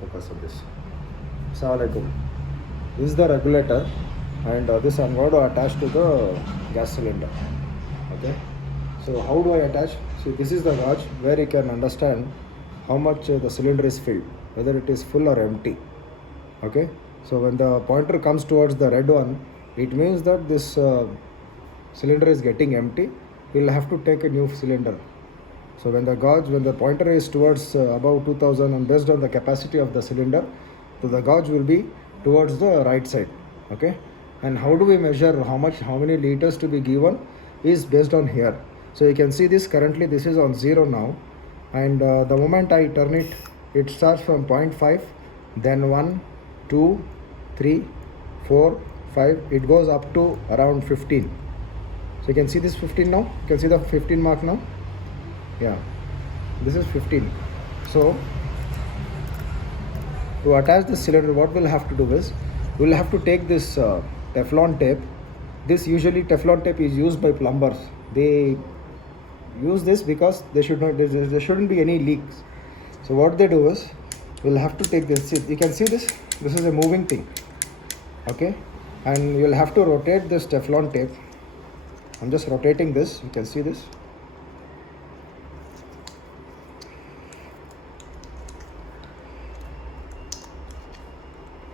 focus on this. Assalamualaikum. This is the regulator, and this I'm going to attach to the gas cylinder. Okay. So how do I attach? See, this is the gauge where you can understand how much the cylinder is filled, whether it is full or empty. Okay. So when the pointer comes towards the red one, it means that this cylinder is getting empty. We'll have to take a new cylinder. So when the pointer is towards above 2000 and based on the capacity of the cylinder, so the gauge will be towards the right side. Okay. And how do we measure how many liters to be given is based on here. So you can see this currently this is on 0 now, and the moment I turn it, it starts from 0.5, then 1, 2, 3, 4, 5, it goes up to around 15. So you can see this 15 now, you can see the 15 mark now. Yeah, this is 15. So to attach the cylinder, what we'll have to do is we'll have to take this Teflon tape. This usually Teflon tape is used by plumbers. They use this because there shouldn't be any leaks. So what they do is we'll have to take this. You can see this is a moving thing. Okay, and you'll have to rotate this Teflon tape. I'm just rotating this, you can see this.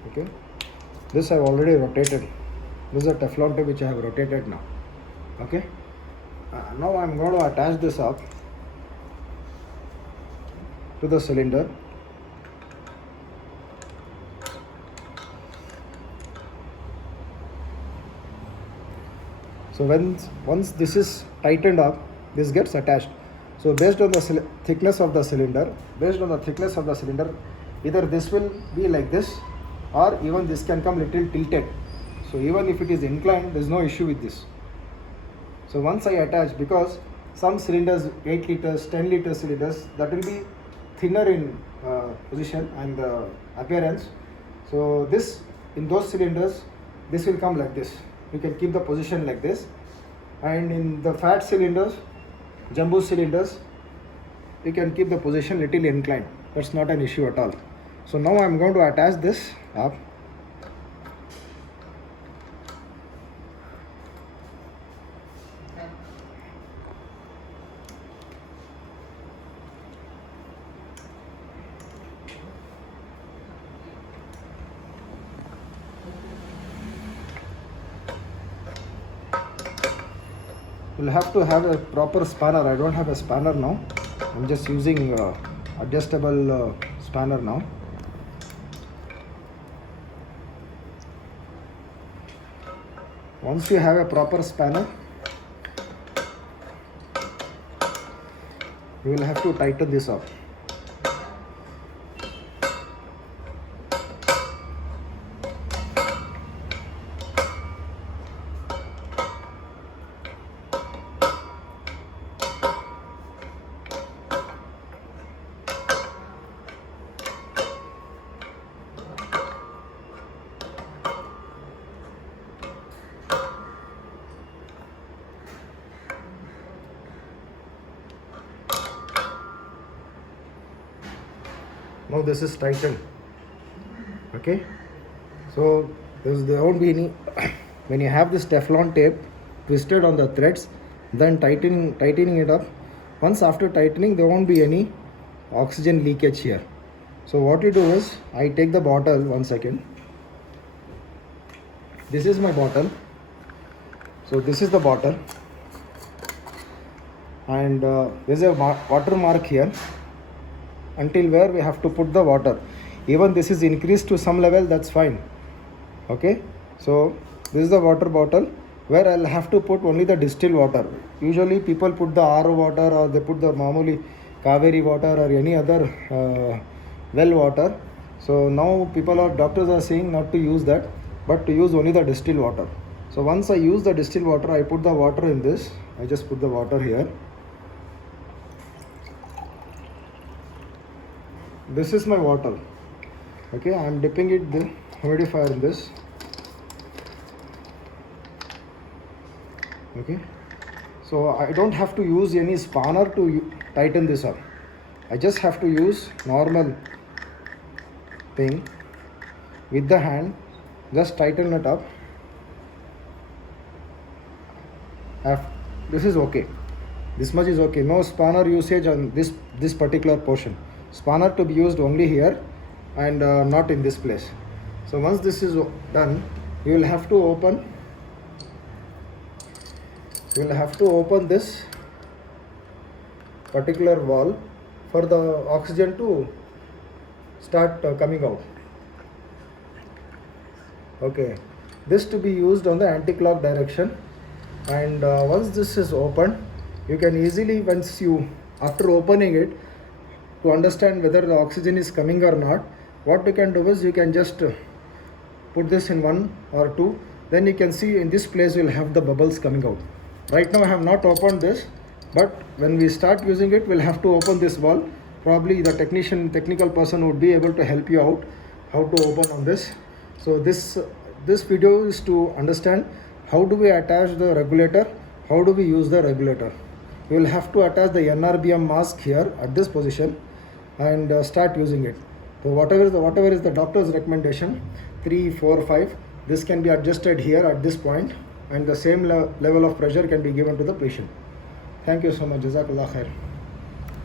Okay, this I've already rotated. This is a Teflon tape which I have rotated now. Okay, now I'm going to attach this up to the cylinder. So once this is tightened up, this gets attached. So based on the thickness of the cylinder, either this will be like this, or even this can come little tilted. So even if it is inclined, there is no issue with this. So once I attach, because some cylinders, 8 liters, 10 liter cylinders, that will be thinner in position and appearance. So this, in those cylinders, this will come like this. You can keep the position like this. And in the fat cylinders, jumbo cylinders, you can keep the position little inclined. That's not an issue at all. So now I'm going to attach this up. You'll have to have a proper spanner. I don't have a spanner now. I'm just using adjustable spanner now. Once you have a proper spanner, you will have to tighten this up. Now this is tightened. Okay, so there won't be any when you have this Teflon tape twisted on the threads, then tightening it up. Once after tightening, there won't be any oxygen leakage here. So what you do is, I take the bottle, 1 second. This is my bottle. So this is the bottle, and there's a water mark here, until where we have to put the water. Even this is increased to some level, that's fine. Okay, so this is the water bottle where I'll have to put only the distilled water. Usually people put the RO water, or they put the Mamuli Kaveri water, or any other well water. So now doctors are saying not to use that, but to use only the distilled water. So once I use the distilled water, I put the water in this. I just put the water here. This is my water. Okay, I am dipping it the humidifier in this. Okay, so I don't have to use any spanner to tighten this up. I just have to use normal thing with the hand, just tighten it up. This is okay, this much is okay. No spanner usage on this particular portion. Spanner to be used only here and not in this place. So once this is done, you will have to open this particular valve for the oxygen to start coming out. Okay, this to be used on the anti-clock direction. And once this is opened, you can easily, once you, after opening it, to understand whether the oxygen is coming or not, what you can do is you can just put this in 1 or 2, then you can see in this place you will have the bubbles coming out. Right now I have not opened this, but when we start using it, we'll have to open this valve. Probably the technical person would be able to help you out how to open on this. So this video is to understand how do we attach the regulator, how do we use the regulator. We will have to attach the NRBM mask here at this position and start using it. So whatever is the doctor's recommendation, 3, 4, 5, this can be adjusted here at this point, and the same level of pressure can be given to the patient. Thank you so much. Jazakallah khair.